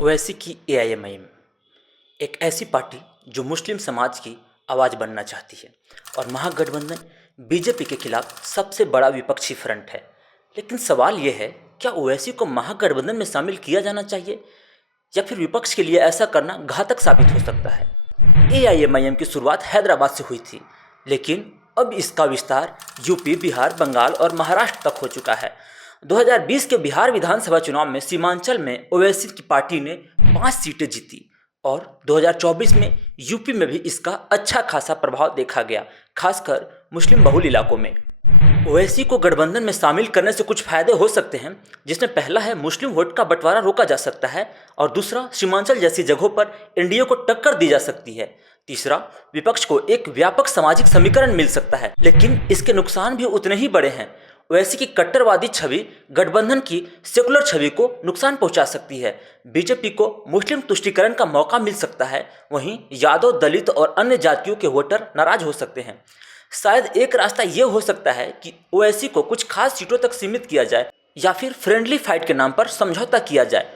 ओवैसी की एआईएमआईएम एक ऐसी पार्टी जो मुस्लिम समाज की आवाज़ बनना चाहती है और महागठबंधन बीजेपी के खिलाफ सबसे बड़ा विपक्षी फ्रंट है। लेकिन सवाल यह है, क्या ओवैसी को महागठबंधन में शामिल किया जाना चाहिए या फिर विपक्ष के लिए ऐसा करना घातक साबित हो सकता है। एआईएमआईएम की शुरुआत हैदराबाद से हुई थी, लेकिन अब इसका विस्तार यूपी, बिहार, बंगाल और महाराष्ट्र तक हो चुका है। 2020 के बिहार विधानसभा चुनाव में सीमांचल में ओवैसी की पार्टी ने 5 सीटें जीती और 2024 में यूपी में भी इसका अच्छा खासा प्रभाव देखा गया, खासकर मुस्लिम बहुल इलाकों में। ओवैसी को गठबंधन में शामिल करने से कुछ फायदे हो सकते हैं, जिसमें पहला है मुस्लिम वोट का बंटवारा रोका जा सकता है और दूसरा सीमांचल जैसी जगहों पर एनडीए को टक्कर दी जा सकती है। तीसरा, विपक्ष को एक व्यापक सामाजिक समीकरण मिल सकता है, लेकिन इसके नुकसान भी उतने ही बड़े हैं। ओवैसी की कट्टरवादी छवि गठबंधन की सेकुलर छवि को नुकसान पहुंचा सकती है। बीजेपी को मुस्लिम तुष्टीकरण का मौका मिल सकता है, वहीं यादव, दलित और अन्य जातियों के वोटर नाराज हो सकते हैं। शायद एक रास्ता ये हो सकता है कि ओवैसी को कुछ खास सीटों तक सीमित किया जाए या फिर फ्रेंडली फाइट के नाम पर समझौता किया जाए,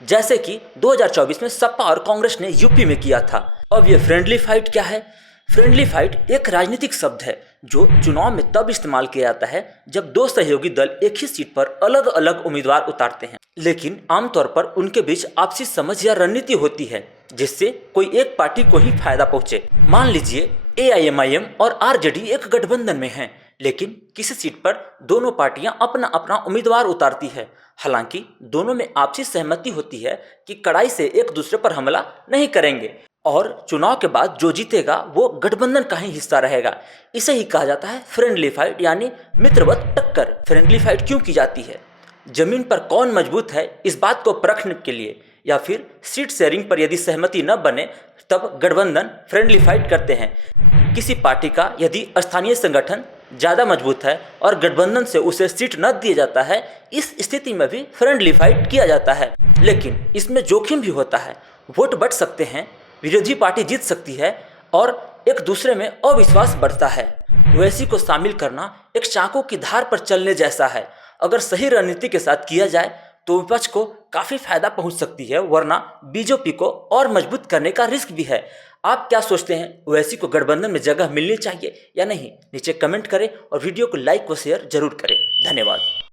जैसे कि 2024 में सपा और कांग्रेस ने यूपी में किया था। अब ये फ्रेंडली फाइट क्या है? फ्रेंडली फाइट एक राजनीतिक शब्द है जो चुनाव में तब इस्तेमाल किया जाता है जब दो सहयोगी दल एक ही सीट पर अलग अलग उम्मीदवार उतारते हैं, लेकिन आमतौर पर उनके बीच आपसी समझ या रणनीति होती है जिससे कोई एक पार्टी को ही फायदा पहुंचे। मान लीजिए एआईएमआईएम और आरजेडी एक गठबंधन में हैं, लेकिन किसी सीट पर दोनों पार्टियां अपना अपना उम्मीदवार उतारती है। हालांकि दोनों में आपसी सहमति होती है कि कड़ाई से एक दूसरे पर हमला नहीं करेंगे और चुनाव के बाद जो जीतेगा वो गठबंधन का ही हिस्सा रहेगा। इसे ही कहा जाता है फ्रेंडली फाइट, यानी मित्रवत टक्कर। फ्रेंडली फाइट क्यों की जाती है? जमीन पर कौन मजबूत है इस बात को परखने के लिए, या फिर सीट शेयरिंग पर यदि सहमति न बने तब गठबंधन फ्रेंडली फाइट करते हैं। किसी पार्टी का यदि स्थानीय संगठन ज़्यादा मजबूत है और गठबंधन से उसे सीट न दिया जाता है, इस स्थिति में भी फ्रेंडली फाइट किया जाता है। लेकिन इसमें जोखिम भी होता है, वोट बढ़ सकते हैं, विरोधी पार्टी जीत सकती है और एक दूसरे में अविश्वास बढ़ता है। ओवैसी को शामिल करना एक चाकू की धार पर चलने जैसा है। अगर सही रणनीति के साथ किया जाए तो विपक्ष को काफ़ी फायदा पहुंच सकती है, वरना बीजेपी को और मजबूत करने का रिस्क भी है। आप क्या सोचते हैं, ओवैसी को गठबंधन में जगह मिलनी चाहिए या नहीं? नीचे कमेंट करें और वीडियो को लाइक व शेयर जरूर करें। धन्यवाद।